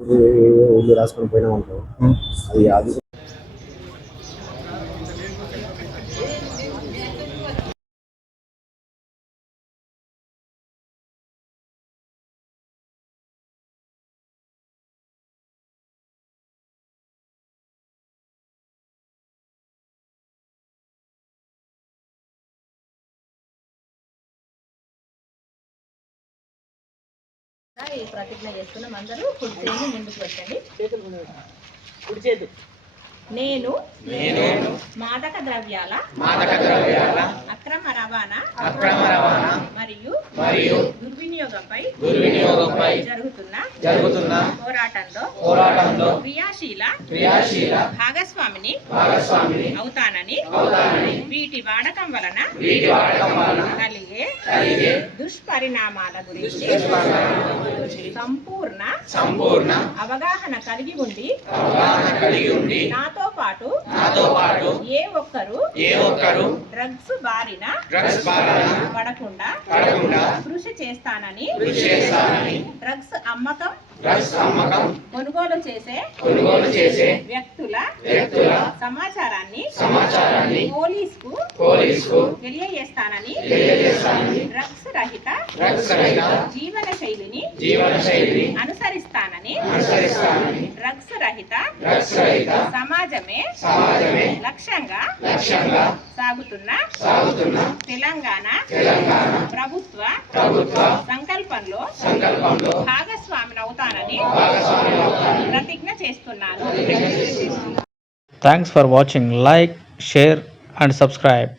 ఊళ్ళు రాసుకొని పోయినాం అనుకో అది అది ప్రతిజ్ఞ చేస్తున్నాం. అందరూ కుడి చేతులు ముందుకు పెట్టండి. కుడి చేతులు. నేను మాదక ద్రవ్యాల అక్రమ రవాణా మరియు దుర్వినియోగంపై జరుగుతున్న పోరాటంలో క్రియాశీల భాగస్వామిని అవుతానని వీటి వాడకం వలన కలిగే దుష్పరిణామాల గురించి సంపూర్ణ అవగాహన కలిగి ఉండి నాతో పాటు ఏ ఒక్కరు డ్రగ్స్ బారిన పడకుండా కృషి చేస్తానని డ్రగ్స్ అమ్మకం కొనుగోలు చేసే వ్యక్తుల సమాచారాన్ని పోలీసుకు తెలియజేస్తానని డ్రగ్స్ రహిత జీవన శైలిని అనుసరిస్తానని డ్రగ్స్ రహిత సమాజమే లక్ష్యంగా సాగుతున్న తెలంగాణ ప్రభుత్వ సంకల్పంలో భాగస్వామిని అవుతానని ప్రతిజ్ఞ చేస్తున్నాను. Thanks for watching. Like, share and subscribe.